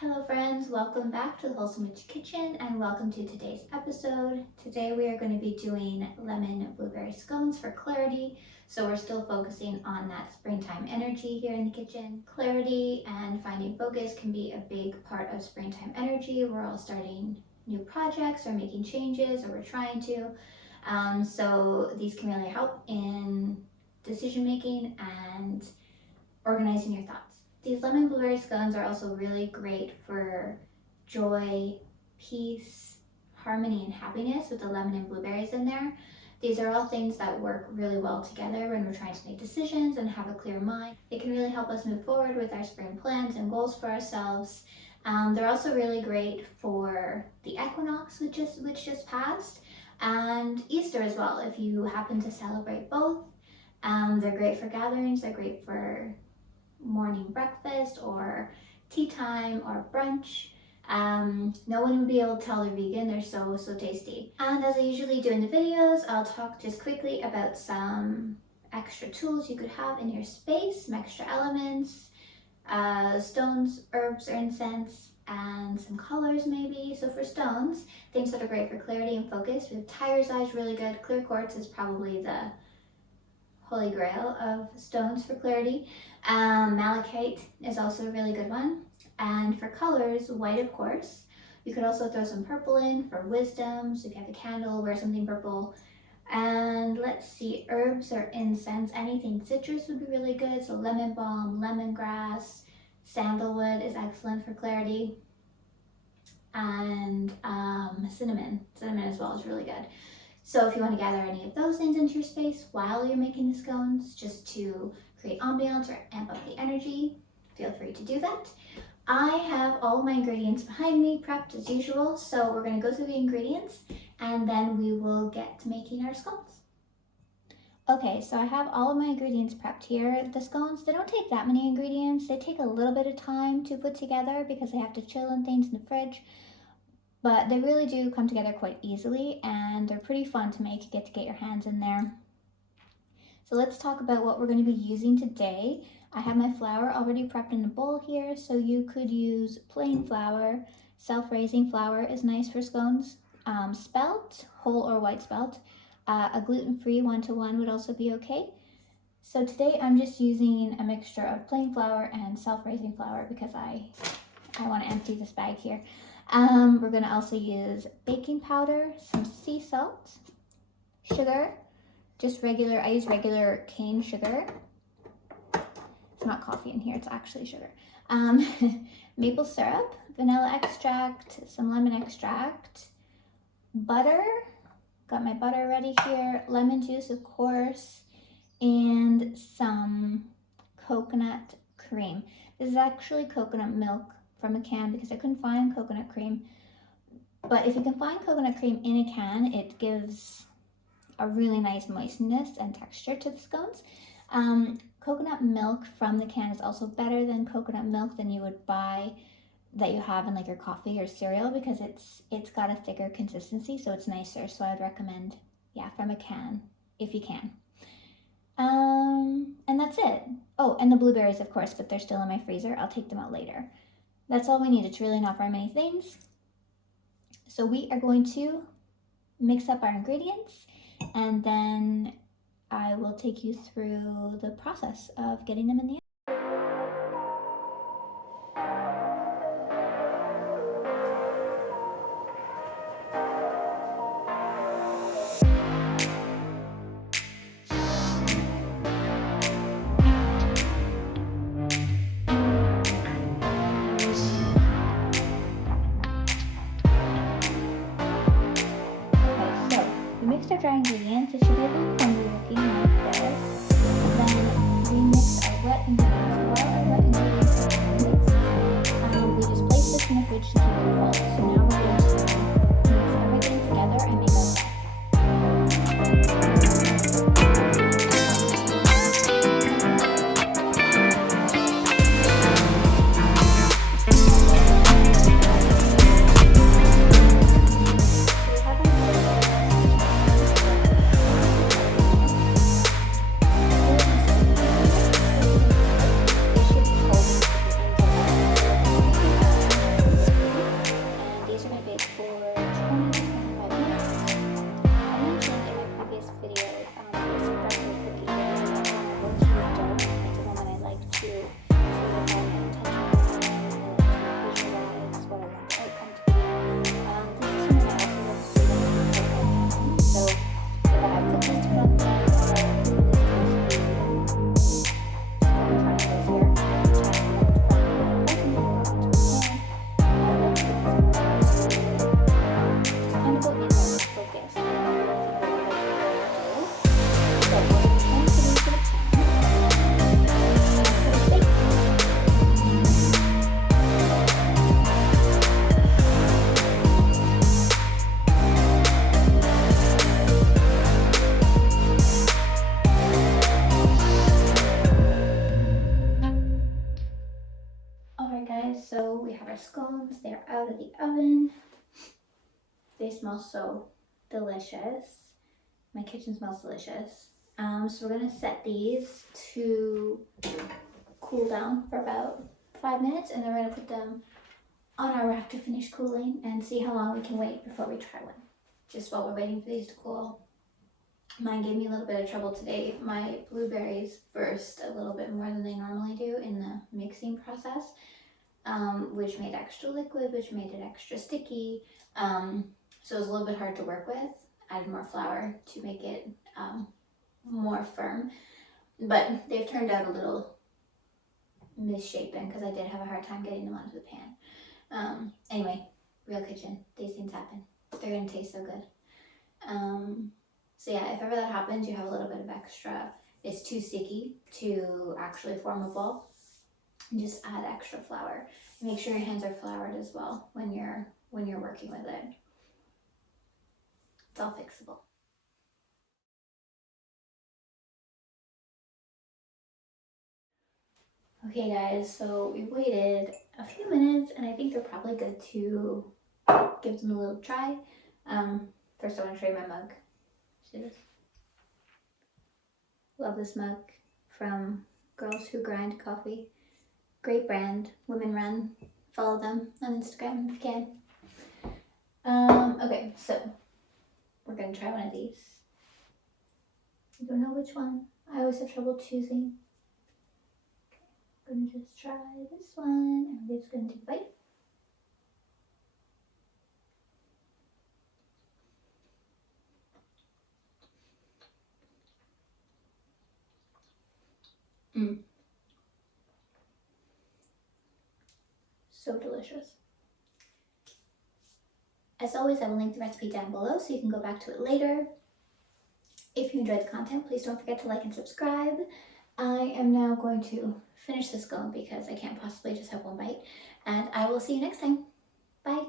Hello friends, welcome back to the Wholesome Witch kitchen and welcome to today's episode. Today we are going to be doing lemon blueberry scones for clarity. So we're still focusing on that springtime energy here in the kitchen. Clarity and finding focus can be a big part of springtime energy. We're all starting new projects or making changes, or we're trying to. So these can really help in decision making and organizing your thoughts. These lemon blueberry scones are also really great for joy, peace, harmony, and happiness with the lemon and blueberries in there. These are all things that work really well together when we're trying to make decisions and have a clear mind. It can really help us move forward with our spring plans and goals for ourselves. They're also really great for the equinox, which just passed, and Easter as well, if you happen to celebrate both. They're great for gatherings, they're great for morning breakfast or tea time or brunch. No one would be able to tell they're vegan. They're so tasty. And as I usually do in the videos, I'll talk just quickly about some extra tools you could have in your space, some extra elements, stones, herbs, or incense, and some colors maybe. So for stones, things that are great for clarity and focus, we have tiger's eye is really good. Clear quartz is probably the holy grail of stones for clarity. Malachite is also a really good one. And for colors, white of course. You could also throw some purple in for wisdom. So if you have a candle, wear something purple. And let's see, herbs or incense, anything citrus would be really good. So lemon balm, lemongrass, sandalwood is excellent for clarity. And cinnamon as well is really good. So if you want to gather any of those things into your space while you're making the scones, just to create ambiance or amp up the energy, feel free to do that. I have all of my ingredients behind me, prepped as usual. So we're going to go through the ingredients and then we will get to making our scones. Okay, so I have all of my ingredients prepped here. The scones, they don't take that many ingredients. They take a little bit of time to put together because they have to chill and things in the fridge. But they really do come together quite easily and they're pretty fun to make. You get your hands in there. So let's talk about what we're going to be using today. I have my flour already prepped in a bowl here, so you could use plain flour. Self-raising flour is nice for scones. Spelt, whole or white spelt. A gluten-free 1-to-1 would also be okay. So today I'm just using a mixture of plain flour and self-raising flour because I want to empty this bag here. We're going to also use baking powder, some sea salt, sugar, just regular, I use regular cane sugar. It's not coffee in here, it's actually sugar. Maple syrup, vanilla extract, some lemon extract, butter, got my butter ready here, lemon juice of course, and some coconut cream. This is actually coconut milk from a can because I couldn't find coconut cream. But if you can find coconut cream in a can, it gives a really nice moistness and texture to the scones. Coconut milk from the can is also better than coconut milk than you would buy that you have in like your coffee or cereal because it's got a thicker consistency, so it's nicer. So I would recommend, yeah, from a can if you can. And that's it. Oh, and the blueberries of course, but they're still in my freezer. I'll take them out later. That's all we need. It's really not very many things. So we are going to mix up our ingredients and then I will take you through the process of getting them in the oven. Mixed our dry ingredients, it should be a little funny looking like this. Then we mix our wet ingredients so we have our scones. They're out of the oven. They smell so delicious. My kitchen smells delicious. So we're gonna set these to cool down for about 5 minutes, and then we're gonna put them on our rack to finish cooling and see how long we can wait before we try one. Just while we're waiting for these to cool. Mine gave me a little bit of trouble today. My blueberries burst a little bit more than they normally do in the mixing process, which made extra liquid, which made it extra sticky. So it was a little bit hard to work with. Added more flour to make it more firm, but they've turned out a little misshapen because I did have a hard time getting them onto the pan. Anyway, real kitchen, these things happen. They're gonna taste so good. So yeah, if ever that happens, you have a little bit of extra, it's too sticky to actually form a ball, and just add extra flour. Make sure your hands are floured as well when you're working with it. It's all fixable. Okay guys, so we waited a few minutes and I think they're probably good to give them a little try. First I want to show you my mug. See this? Love this mug from Girls Who Grind Coffee. Great brand, women run. Follow them on Instagram if you can. Okay, so we're gonna try one of these. I don't know which one. I always have trouble choosing. I'm gonna just try this one, and we're just gonna take a bite. So delicious. As always, I will link the recipe down below so you can go back to it later. If you enjoyed the content, please don't forget to like and subscribe. I am now going to finish this scone because I can't possibly just have one bite, and I will see you next time. Bye.